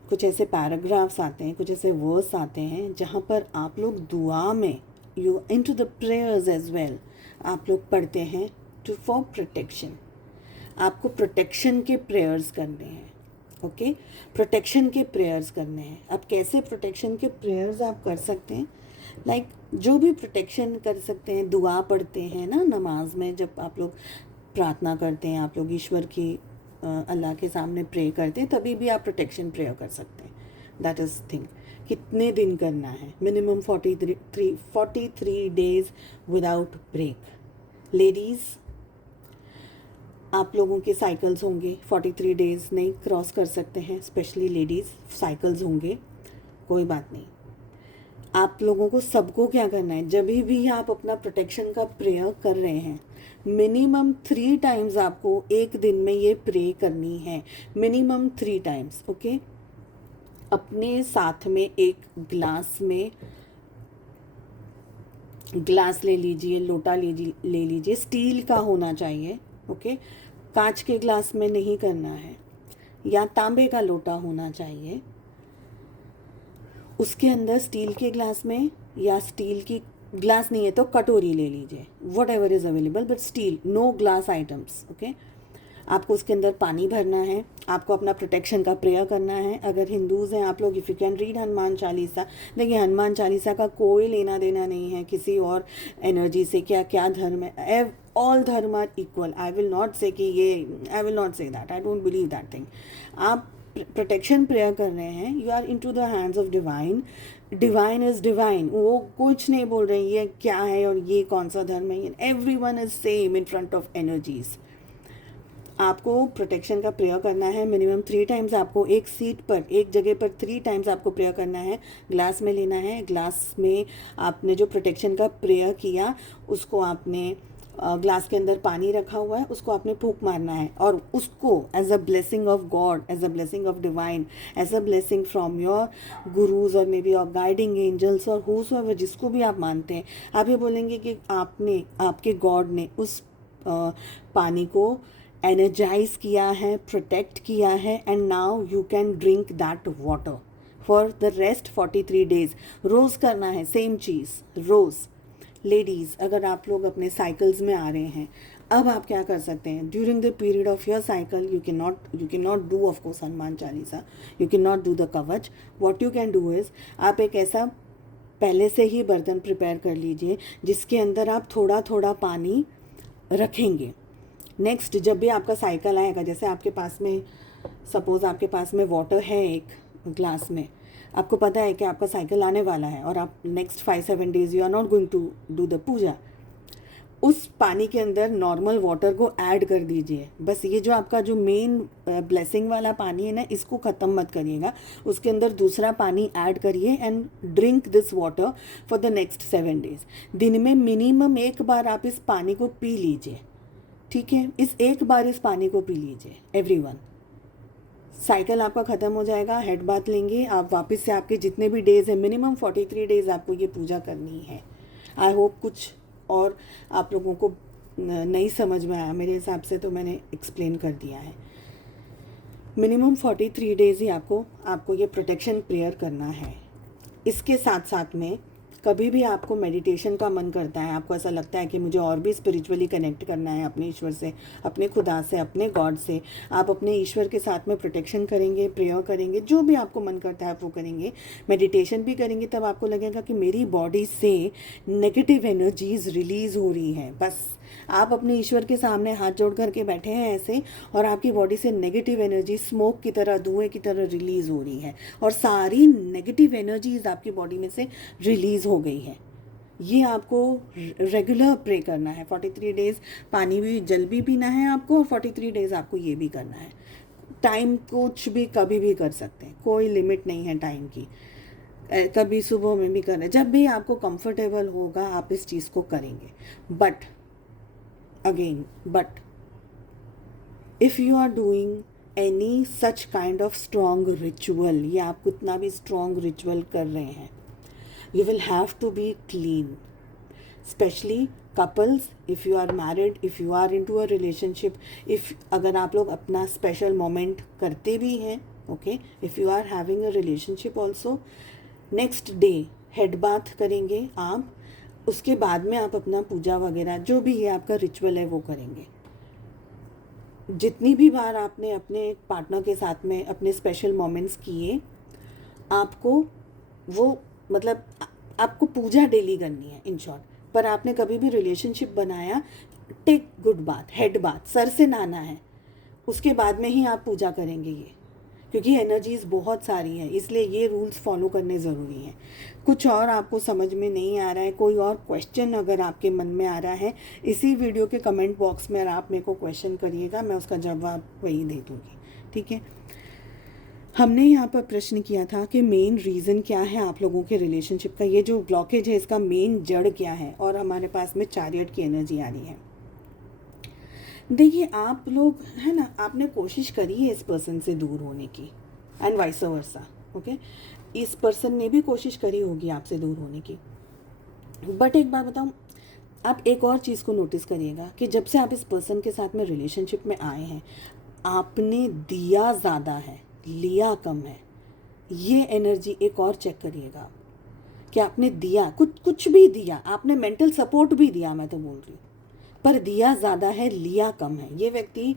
कुछ ऐसे पैराग्राफ्स आते हैं, कुछ ऐसे वर्ड्स आते हैं जहाँ पर आप लोग दुआ में, you into the prayers as well, आप लोग पढ़ते हैं टू फॉर प्रोटेक्शन। आपको प्रोटेक्शन के प्रेयर्स करने हैं। ओके, प्रोटेक्शन के प्रेयर्स करने हैं। अब कैसे प्रोटेक्शन के प्रेयर्स आप कर सकते हैं, लाइक जो भी प्रोटेक्शन कर सकते हैं, दुआ पढ़ते हैं ना नमाज में, जब आप लोग प्रार्थना करते हैं, आप लोग ईश्वर की अल्लाह के सामने प्रे करते हैं, तभी भी आप प्रोटेक्शन प्रेयर कर सकते हैं। That is thing. कितने दिन करना है, minimum 43 days without break. Ladies, आप लोगों के साइकिल्स होंगे, 43 डेज़ नहीं क्रॉस कर सकते हैं, स्पेशली लेडीज़, साइकिल्स होंगे, कोई बात नहीं। आप लोगों को सबको क्या करना है, जब भी आप अपना प्रोटेक्शन का प्रेयर कर रहे हैं, मिनिमम 3 टाइम्स आपको एक दिन में ये प्रे करनी है, मिनिमम 3 टाइम्स। ओके। अपने साथ में एक ग्लास ले लीजिए, लोटा ले लीजिए, स्टील का होना चाहिए। ओके, कांच के ग्लास में नहीं करना है, या तांबे का लोटा होना चाहिए। उसके अंदर स्टील के ग्लास में, या स्टील की ग्लास नहीं है तो कटोरी ले लीजिए, whatever is available, but steel, no glass items. Okay, आपको उसके अंदर पानी भरना है, आपको अपना प्रोटेक्शन का प्रेयर करना है। अगर हिंदूज़ हैं आप लोग, if you can read Hanuman Chalisa. देखिए, हनुमान चालीसा का कोई लेना देना नहीं है किसी और एनर्जी से, क्या धर्म है, all dharma are equal. I will not say that, I don't believe that thing. आप प्रोटेक्शन प्रेयर कर रहे हैं, you are into the hands of divine. Divine is divine, वो कुछ नहीं बोल रहे ये क्या है और ये कौन सा धर्म है, every one is same in front of energies. आपको प्रोटेक्शन का प्रेयर करना है, मिनिमम 3 टाइम्स। आपको एक सीट पर, एक जगह पर 3 टाइम्स आपको प्रेयर करना है। ग्लास में लेना है, ग्लास में आपने जो प्रोटेक्शन का प्रेयर किया उसको आपने ग्लास के अंदर पानी रखा हुआ है, उसको आपने फूंक मारना है, और उसको as a blessing of God, as a blessing of divine, as a blessing from your gurus और may be your guiding angels और हूसोएवर, जिसको भी आप मानते हैं, आप ये बोलेंगे कि आपके गॉड ने उस पानी को एनर्जाइज किया है, प्रोटेक्ट किया है, and now you can drink that water for the rest 43 days. रोज़ करना है सेम चीज़, रोज़। लेडीज़, अगर आप लोग अपने साइकिल्स में आ रहे हैं, अब आप क्या कर सकते हैं, during the period of your cycle you can not do of course Hanuman Chalisa, you can not do the kavach. What you can do is, आप एक ऐसा पहले से ही बर्तन प्रिपेयर कर लीजिए जिसके अंदर आप थोड़ा थोड़ा पानी रखेंगे। नेक्स्ट, जब भी आपका साइकिल आएगा, जैसे आपके पास में, सपोज़ आपके पास में वाटर है एक ग्लास में, आपको पता है कि आपका साइकिल आने वाला है, और आप next 5-7 days you are not going to do the puja. उस पानी के अंदर नॉर्मल वाटर को ऐड कर दीजिए। बस ये जो आपका जो मेन ब्लेसिंग वाला पानी है ना, इसको ख़त्म मत करिएगा, उसके अंदर दूसरा पानी ऐड करिए and drink this water for the next 7 days. दिन में मिनिमम एक बार आप इस पानी को पी लीजिए, ठीक है? एक बार इस पानी को पी लीजिए एवरीवन। साइकिल आपका ख़त्म हो जाएगा, हेड बाथ लेंगे आप, वापस से आपके जितने भी डेज़ हैं, मिनिमम 43 डेज़ आपको ये पूजा करनी है। आई होप कुछ और आप लोगों को नहीं समझ में आया, मेरे हिसाब से तो मैंने एक्सप्लेन कर दिया है। मिनिमम 43 डेज़ ही आपको ये प्रोटेक्शन प्रेयर करना है। इसके साथ साथ में कभी भी आपको मेडिटेशन का मन करता है, आपको ऐसा लगता है कि मुझे और भी स्पिरिचुअली कनेक्ट करना है अपने ईश्वर से, अपने खुदा से, अपने गॉड से, आप अपने ईश्वर के साथ में प्रोटेक्शन करेंगे, प्रेयर करेंगे, जो भी आपको मन करता है आप वो करेंगे, मेडिटेशन भी करेंगे, तब आपको लगेगा कि मेरी बॉडी से नेगेटिव एनर्जीज रिलीज़ हो रही हैं। बस आप अपने ईश्वर के सामने हाथ जोड़ करके बैठे हैं ऐसे, और आपकी बॉडी से नेगेटिव एनर्जी स्मोक की तरह, धुएं की तरह रिलीज़ हो रही है, और सारी नेगेटिव एनर्जीज आपकी बॉडी में से रिलीज़ हो गई है। ये आपको रेगुलर प्रे करना है। 43 डेज़ पानी भी, जल भी पीना है आपको, और 43 डेज़ आपको ये भी करना है। टाइम कुछ भी कभी भी कर सकते हैं, कोई लिमिट नहीं है टाइम की। कभी सुबह में भी करें, जब भी आपको कंफर्टेबल होगा आप इस चीज़ को करेंगे। But if you are doing any such kind of strong ritual, या आप कितना भी strong ritual कर रहे हैं, you will have to be clean, especially couples, if you are married, if you are into a relationship, अगर आप लोग अपना special moment करते भी हैं, okay, if you are having a relationship also, next day head bath करेंगे आप, उसके बाद में आप अपना पूजा वगैरह जो भी है आपका रिचुअल है वो करेंगे। जितनी भी बार आपने अपने पार्टनर के साथ में अपने स्पेशल मोमेंट्स किए, आपको वो मतलब आपको पूजा डेली करनी है इन शॉर्ट। पर आपने कभी भी रिलेशनशिप बनाया, take good bath, head bath, सर से नहाना है, उसके बाद में ही आप पूजा करेंगे ये, क्योंकि एनर्जीज़ बहुत सारी हैं, इसलिए ये रूल्स फॉलो करने ज़रूरी हैं। कुछ और आपको समझ में नहीं आ रहा है, कोई और क्वेश्चन अगर आपके मन में आ रहा है, इसी वीडियो के कमेंट बॉक्स में आप मेरे को क्वेश्चन करिएगा, मैं उसका जवाब वही दे दूँगी, ठीक है? हमने यहाँ पर प्रश्न किया था कि मेन रीज़न क्या है आप लोगों के रिलेशनशिप का, ये जो ब्लॉकेज है इसका मेन जड़ क्या है, और हमारे पास में चैरियट की एनर्जी आ रही है। देखिए आप लोग है ना, आपने कोशिश करी है इस पर्सन से दूर होने की, एंड वाइस वर्सा, ओके, इस पर्सन ने भी कोशिश करी होगी आपसे दूर होने की। बट एक बात बताऊँ, आप एक और चीज़ को नोटिस करिएगा कि जब से आप इस पर्सन के साथ में रिलेशनशिप में आए हैं, आपने दिया ज़्यादा है, लिया कम है। ये एनर्जी एक और चेक करिएगा कि आपने दिया, कुछ भी दिया, आपने मेंटल सपोर्ट भी दिया, मैं तो बोल रही हूँ, पर दिया ज़्यादा है, लिया कम है। ये व्यक्ति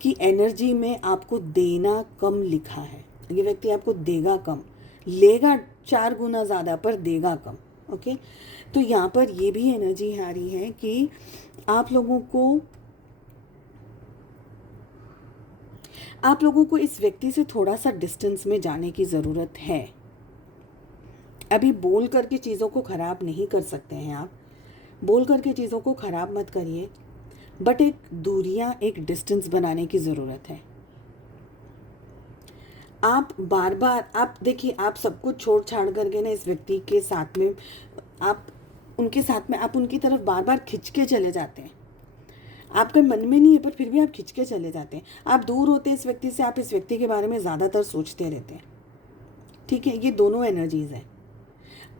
की एनर्जी में आपको देना कम लिखा है। ये व्यक्ति आपको देगा कम, लेगा 4 गुना ज़्यादा, पर देगा कम, ओके। तो यहाँ पर ये भी एनर्जी आ रही है कि आप लोगों को इस व्यक्ति से थोड़ा सा डिस्टेंस में जाने की ज़रूरत है। अभी बोल करके चीज़ों को ख़राब नहीं कर सकते हैं आप, बोल करके चीज़ों को ख़राब मत करिए, बट एक दूरियां, एक डिस्टेंस बनाने की ज़रूरत है। आप बार बार, आप देखिए, आप सब कुछ छोड़ छाड़ करके ना इस व्यक्ति के साथ में, आप उनकी तरफ बार बार खिंच के चले जाते हैं। आपके मन में नहीं है पर फिर भी आप खिंच के चले जाते हैं। आप दूर होते हैं इस व्यक्ति से, आप इस व्यक्ति के बारे में ज़्यादातर सोचते रहते हैं, ठीक है। ये दोनों एनर्जीज़ हैं।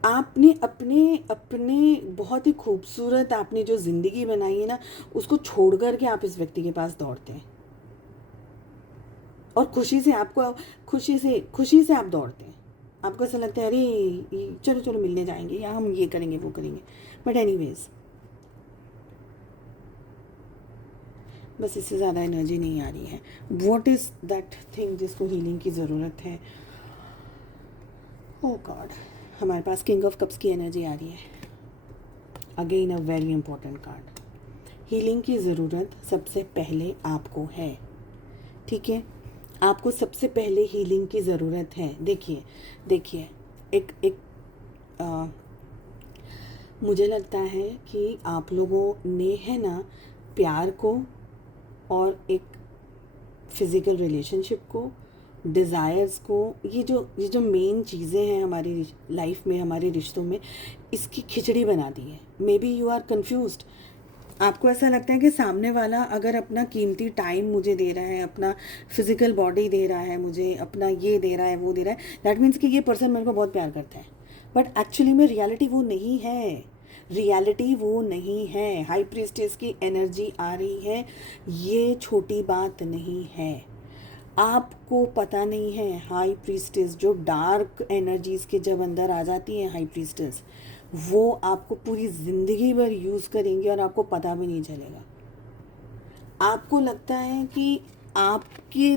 आपने अपने बहुत ही खूबसूरत आपने जो ज़िंदगी बनाई है ना, उसको छोड़ कर के आप इस व्यक्ति के पास दौड़ते हैं, और खुशी से आप दौड़ते हैं। आपको ऐसा लगता है अरे चलो मिलने जाएंगे, या हम ये करेंगे वो करेंगे, बट एनीवेज बस इससे ज़्यादा एनर्जी नहीं आ रही है। व्हाट इज़ दैट थिंग जिसको हीलिंग की ज़रूरत है? ओह गॉड, हमारे पास किंग ऑफ कप्स की एनर्जी आ रही है। Again a very important card. Healing की ज़रूरत सबसे पहले आपको है, ठीक है। आपको सबसे पहले हीलिंग की ज़रूरत है। देखिए मुझे लगता है कि आप लोगों ने है ना प्यार को और एक फिज़िकल रिलेशनशिप को, डिज़ायर्स को, ये जो मेन चीज़ें हैं हमारी लाइफ में, हमारे रिश्तों में, इसकी खिचड़ी बना दी है। Maybe you are confused. आपको ऐसा लगता है कि सामने वाला अगर अपना कीमती टाइम मुझे दे रहा है, अपना फिजिकल बॉडी दे रहा है, मुझे अपना ये दे रहा है, वो दे रहा है, दैट मीन्स कि ये पर्सन मेरे को बहुत प्यार करता है। बट एक्चुअली में रियलिटी वो नहीं है। रियलिटी वो नहीं है। हाई प्रीस्टेस की एनर्जी आ रही है, ये छोटी बात नहीं है। आपको पता नहीं है, हाई प्रीस्टेस जो डार्क एनर्जीज़ के जब अंदर आ जाती है, हाई प्रीस्टेस वो आपको पूरी ज़िंदगी भर यूज़ करेंगे और आपको पता भी नहीं चलेगा। आपको लगता है कि आपकी,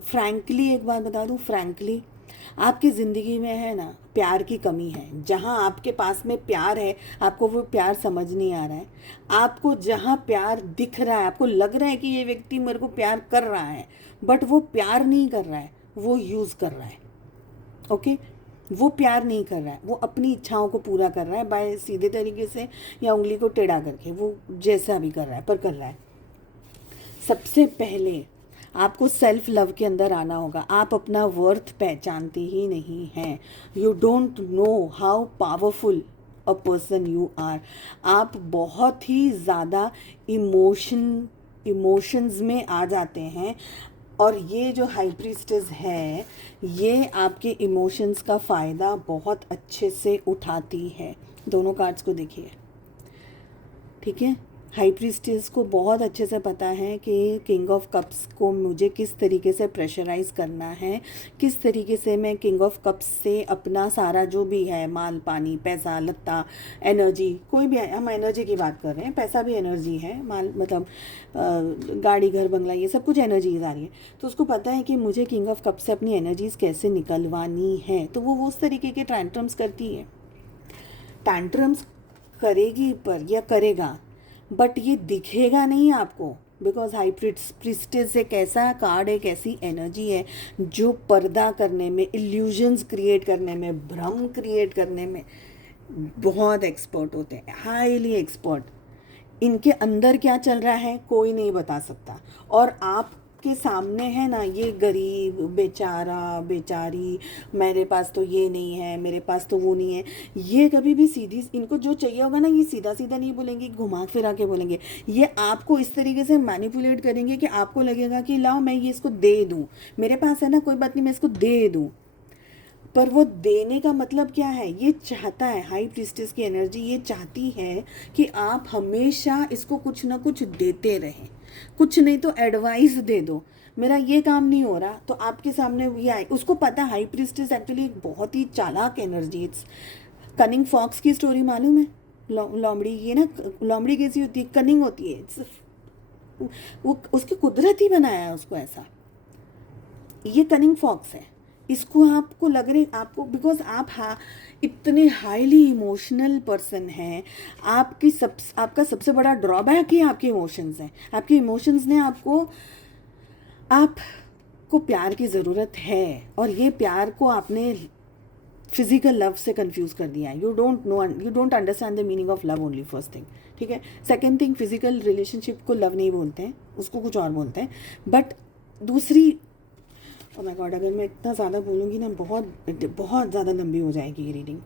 फ्रैंकली एक बात बता दूँ, फ्रैंकली आपकी ज़िंदगी में है ना प्यार की कमी है। जहाँ आपके पास में प्यार है, आपको वो प्यार समझ नहीं आ रहा है। आपको जहाँ प्यार दिख रहा है, आपको लग रहा है कि ये व्यक्ति मेरे को प्यार कर रहा है, बट वो प्यार नहीं कर रहा है, वो यूज़ कर रहा है। ओके, वो प्यार नहीं कर रहा है, वो अपनी इच्छाओं को पूरा कर रहा है बाय सीधे तरीके से या उंगली को टेढ़ा करके, वो जैसा भी कर रहा है पर कर रहा है। सबसे पहले आपको सेल्फ लव के अंदर आना होगा। आप अपना वर्थ पहचानते ही नहीं हैं। You don't know how powerful a person you are. आप बहुत ही ज़्यादा इमोशंस में आ जाते हैं, और ये जो हाई प्रीस्टेस है, ये आपके इमोशंस का फ़ायदा बहुत अच्छे से उठाती है। दोनों कार्ड्स को देखिए, ठीक है। हाई प्रीस्टेस को बहुत अच्छे से पता है कि किंग ऑफ कप्स को मुझे किस तरीके से प्रेशराइज़ करना है, किस तरीके से मैं किंग ऑफ कप्स से अपना सारा जो भी है, माल पानी पैसा लत्ता एनर्जी, कोई भी है, हम एनर्जी की बात कर रहे हैं, पैसा भी एनर्जी है, माल मतलब गाड़ी घर बंगला ये सब कुछ एनर्जीज आ रही है। तो उसको पता है कि मुझे किंग ऑफ कप्स से अपनी एनर्जीज कैसे निकलवानी है, तो वो उस तरीके के टैंट्रम्स करती है। टैंट्रम्स करेगी पर या करेगा, बट ये दिखेगा नहीं आपको, बिकॉज हाई प्रीस्टेस एक ऐसा कार्ड, एक ऐसी एनर्जी है जो पर्दा करने में, इल्यूजन्स क्रिएट करने में, भ्रम क्रिएट करने में बहुत एक्सपर्ट होते हैं, हाईली एक्सपर्ट। इनके अंदर क्या चल रहा है कोई नहीं बता सकता। और आपके सामने है ना ये गरीब बेचारा बेचारी, मेरे पास तो ये नहीं है, मेरे पास तो वो नहीं है, ये कभी भी सीधी, इनको जो चाहिए होगा ना ये सीधा सीधा नहीं बोलेंगे, घुमा फिरा के बोलेंगे। ये आपको इस तरीके से मैनिपुलेट करेंगे कि आपको लगेगा कि लाओ मैं ये इसको दे दूँ, मेरे पास है ना कोई बात नहीं मैं इसको दे दूँ। पर वो देने का मतलब क्या है, ये चाहता है, हाई प्रीस्टेस की एनर्जी ये चाहती है कि आप हमेशा इसको कुछ ना कुछ देते रहें, कुछ नहीं तो एडवाइस दे दो, मेरा ये काम नहीं हो रहा तो आपके सामने ये आए। उसको पता, हाई प्रीस्टेस एक्चुअली एक बहुत ही चालाक एनर्जी। इट्स कनिंग फॉक्स की स्टोरी मालूम है, लोमड़ी, ये ना लोमड़ी कैसी होती है, कनिंग होती है, वो उसकी कुदरत ही बनाया है उसको ऐसा। ये कनिंग फॉक्स है। इसको आपको लग रहे, आपको बिकॉज आप इतने हाईली इमोशनल पर्सन हैं, आपका सबसे बड़ा ड्रॉबैक ही आपके इमोशंस हैं। आपके इमोशंस ने आपको प्यार की ज़रूरत है, और ये प्यार को आपने फिजिकल लव से कंफ्यूज कर दिया है। You don't understand the meaning of love only, first thing, ठीक है। सेकेंड थिंग, फिजिकल रिलेशनशिप को लव नहीं बोलते हैं, उसको कुछ और बोलते हैं। बट दूसरी, ओह माय गॉड, अगर मैं इतना ज़्यादा बोलूँगी ना बहुत बहुत ज़्यादा लंबी हो जाएगी ये रीडिंग।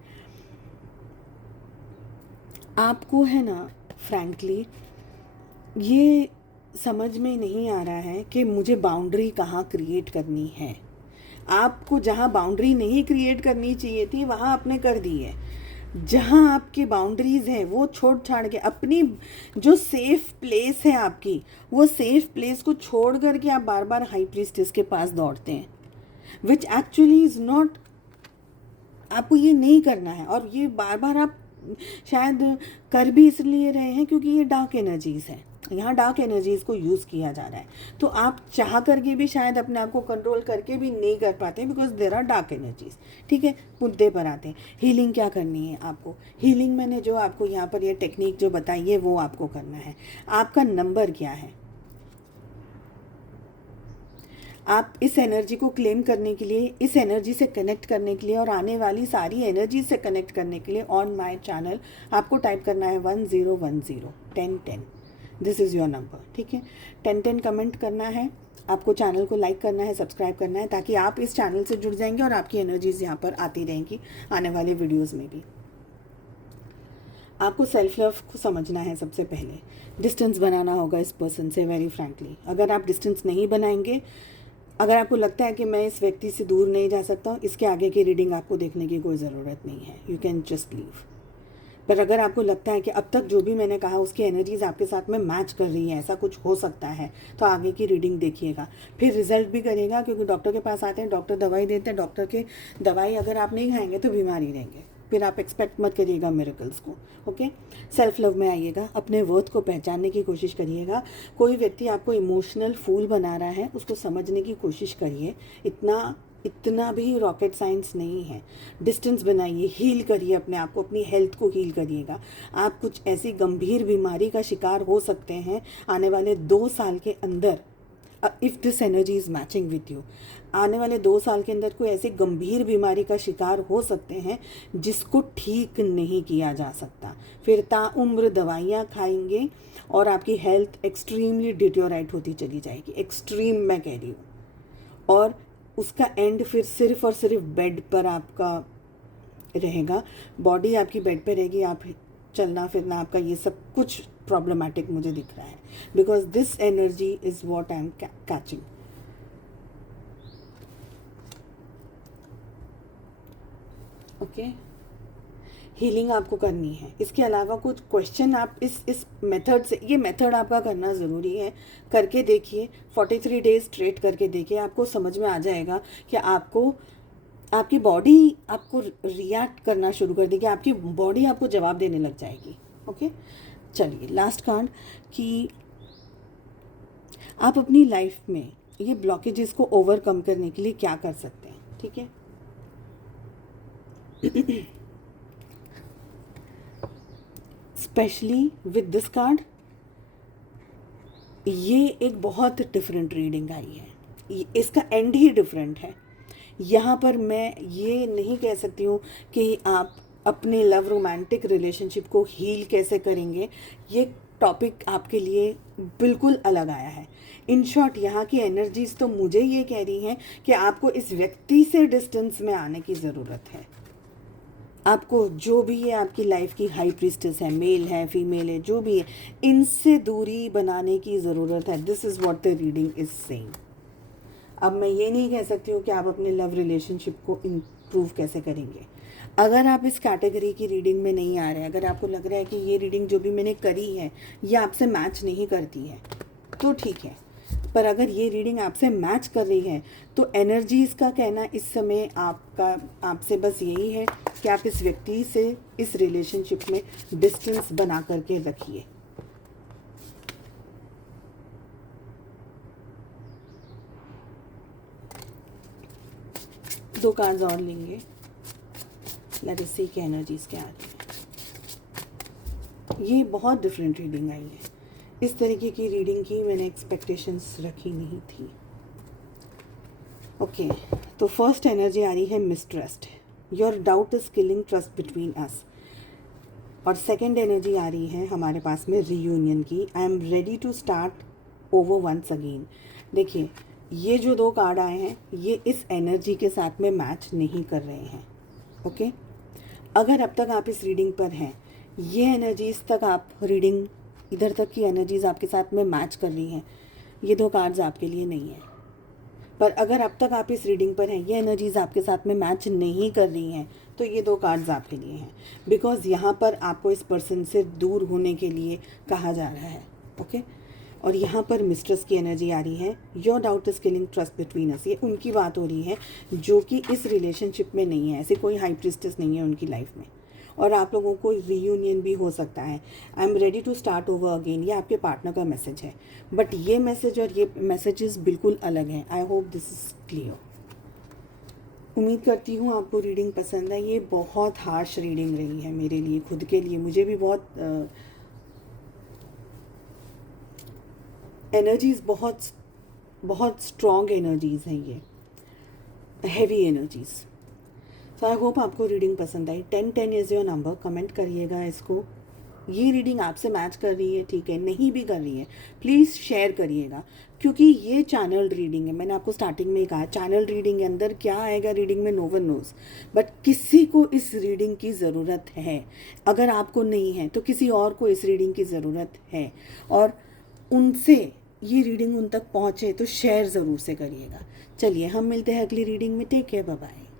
आपको है ना फ्रैंकली ये समझ में नहीं आ रहा है कि मुझे बाउंड्री कहाँ क्रिएट करनी है। आपको जहाँ बाउंड्री नहीं क्रिएट करनी चाहिए थी वहाँ आपने कर दी है। जहाँ आपकी बाउंड्रीज़ हैं वो छोड़ छाड़ के, अपनी जो सेफ प्लेस है आपकी, वो सेफ प्लेस को छोड़ करके आप बार बार हाई प्रीस्टेस के पास दौड़ते हैं, विच एक्चुअली इज़ नॉट, आपको ये नहीं करना है। और ये बार बार आप शायद कर भी इसलिए रहे हैं क्योंकि ये डार्क एनर्जीज़ हैं, यहाँ डार्क एनर्जीज़ को यूज़ किया जा रहा है। तो आप चाह करके भी शायद अपने आप को कंट्रोल करके भी नहीं कर पाते, because there are dark energies, ठीक है। मुद्दे पर आते हैं, हीलिंग क्या करनी है आपको। हीलिंग मैंने जो आपको यहाँ पर ये टेक्निक जो बताई है वो आपको करना है। आपका नंबर क्या है, आप इस एनर्जी को क्लेम करने के लिए, इस एनर्जी से कनेक्ट करने के लिए और आने वाली सारी एनर्जी से कनेक्ट करने के लिए ऑन माय चैनल आपको टाइप करना है 1010 1010। दिस इज़ योर नंबर, ठीक है। 1010 कमेंट करना है, आपको चैनल को लाइक करना है, सब्सक्राइब करना है, ताकि आप इस चैनल से जुड़ जाएंगे और आपकी एनर्जीज यहाँ पर आती रहेंगी आने वाले वीडियोज़ में भी। आपको सेल्फ लव को समझना है। सबसे पहले डिस्टेंस बनाना होगा इस पर्सन से, वेरी फ्रैंकली। अगर आप डिस्टेंस नहीं बनाएंगे, अगर आपको लगता है कि मैं इस व्यक्ति से दूर नहीं जा सकता हूँ, इसके आगे की रीडिंग आपको देखने की कोई ज़रूरत नहीं है, यू कैन जस्ट लीव। पर अगर आपको लगता है कि अब तक जो भी मैंने कहा उसकी एनर्जीज आपके साथ में मैच कर रही है, ऐसा कुछ हो सकता है, तो आगे की रीडिंग देखिएगा, फिर रिजल्ट भी करेगा। क्योंकि डॉक्टर के पास आते हैं, डॉक्टर दवाई देते हैं, डॉक्टर के दवाई अगर आप नहीं खाएंगे तो बीमार ही रहेंगे, फिर आप एक्सपेक्ट मत करिएगा मिरेकल्स को, ओके। सेल्फ लव में आइएगा, अपने वर्थ को पहचानने की कोशिश करिएगा। कोई व्यक्ति आपको इमोशनल फूल बना रहा है, उसको समझने की कोशिश करिए। इतना भी रॉकेट साइंस नहीं है। डिस्टेंस बनाइए, हील करिए अपने आप को, अपनी हेल्थ को हील करिएगा। आप कुछ ऐसी गंभीर बीमारी का शिकार हो सकते हैं आने वाले 2 साल के अंदर, if this energy is matching with you. आने वाले 2 साल के अंदर कोई ऐसी गंभीर बीमारी का शिकार हो सकते हैं जिसको ठीक नहीं किया जा सकता। फिर ताउम्र दवाइयाँ खाएंगे और आपकी हेल्थ एक्सट्रीमली डिटोरेट होती चली जाएगी, एक्सट्रीम मैं कह रही हूँ। और उसका एंड फिर सिर्फ और सिर्फ बेड पर आपका रहेगा, बॉडी आपकी बेड पे रहेगी, आप चलना फिरना आपका ये सब कुछ प्रॉब्लमेटिक मुझे दिख रहा है, because this energy is what I am catching. Okay, healing आपको करनी है। इसके अलावा कुछ क्वेश्चन आप इस मेथड से, ये मेथड आपका करना ज़रूरी है, करके देखिए। 43 डेज स्ट्रेट करके देखिए, आपको समझ में आ जाएगा कि आपकी बॉडी आपको रिएक्ट करना शुरू कर देगी, आपकी बॉडी आपको जवाब देने लग जाएगी, ओके। चलिए लास्ट कार्ड कि आप अपनी लाइफ में ये ब्लॉकेजेस को ओवरकम करने के लिए क्या कर सकते हैं, ठीक है। स्पेशली विद दिस कार्ड, ये एक बहुत डिफरेंट रीडिंग आई है, इसका एंड ही डिफरेंट है। यहाँ पर मैं ये नहीं कह सकती हूँ कि आप अपने लव रोमांटिक रिलेशनशिप को हील कैसे करेंगे, ये टॉपिक आपके लिए बिल्कुल अलग आया है। इन शॉर्ट, यहाँ की एनर्जीज तो मुझे ये कह रही हैं कि आपको इस व्यक्ति से डिस्टेंस में आने की ज़रूरत है। आपको जो भी है, आपकी लाइफ की हाई प्रीस्टेस है, मेल है, फीमेल है, जो भी है, इनसे दूरी बनाने की ज़रूरत है। This is what the reading is saying. अब मैं ये नहीं कह सकती हूँ कि आप अपने लव रिलेशनशिप को इम्प्रूव कैसे करेंगे। अगर आप इस कैटेगरी की रीडिंग में नहीं आ रहे, अगर आपको लग रहा है कि ये रीडिंग जो भी मैंने करी है ये आपसे मैच नहीं करती है, तो ठीक है। पर अगर ये रीडिंग आपसे मैच कर रही है तो एनर्जीज़ का कहना इस समय आपसे बस यही है कि आप इस व्यक्ति से, इस रिलेशनशिप में डिस्टेंस बना करके रखिए। दो कार्ड्स और लेंगे, लेट अस सी कि एनर्जीज क्या आ रही है। ये बहुत डिफरेंट रीडिंग आई है, इस तरीके की रीडिंग की मैंने एक्सपेक्टेशंस रखी नहीं थी। ओके, तो फर्स्ट एनर्जी आ रही है mistrust, your doubt is killing trust between us. और सेकेंड एनर्जी आ रही है हमारे पास में रीयूनियन की, I am ready to start over once again. देखिए, ये जो 2 कार्ड आए हैं ये इस एनर्जी के साथ में मैच नहीं कर रहे हैं, ओके। अगर अब तक आप इस रीडिंग पर हैं, ये एनर्जीज तक आप रीडिंग, इधर तक की एनर्जीज आपके साथ में मैच कर रही हैं, ये 2 कार्ड्स आपके लिए नहीं है। पर अगर अब तक आप इस रीडिंग पर हैं, ये एनर्जीज आपके साथ में मैच नहीं कर रही हैं, तो ये 2 कार्ड्स आपके लिए हैं। बिकॉज यहाँ पर आपको इस पर्सन से दूर होने के लिए कहा जा रहा है, ओके। और यहाँ पर मिस्ट्रेस की एनर्जी आ रही है, your doubt is killing trust between us. ये उनकी बात हो रही है जो कि इस रिलेशनशिप में नहीं है, ऐसी कोई हाई प्रीस्टेस नहीं है उनकी लाइफ में, और आप लोगों को रीयूनियन भी हो सकता है। I am ready to start over again, ये आपके पार्टनर का मैसेज है, बट ये मैसेज और ये मैसेजेस बिल्कुल अलग हैं। I hope this is clear. उम्मीद करती हूँ आपको रीडिंग पसंद है। ये बहुत हार्श रीडिंग रही है मेरे लिए, खुद के लिए, मुझे भी बहुत एनर्जीज बहुत बहुत स्ट्रॉन्ग एनर्जीज़ हैं ये, heavy energies. So I hope आपको रीडिंग पसंद आई। 1010 इज़ योर नंबर, कमेंट करिएगा इसको। ये रीडिंग आपसे मैच कर रही है, ठीक है, नहीं भी कर रही है, प्लीज़ शेयर करिएगा, क्योंकि ये चैनल रीडिंग है। मैंने आपको स्टार्टिंग में ही कहा, चैनल रीडिंग के अंदर क्या आएगा रीडिंग में, नो वन नोज़, बट किसी को इस रीडिंग की ज़रूरत है। अगर आपको नहीं है तो किसी और को इस रीडिंग की ज़रूरत है, और उनसे ये रीडिंग उन तक पहुँचे तो शेयर ज़रूर से करिएगा। चलिए हम मिलते हैं अगली रीडिंग में। Take care, bye bye.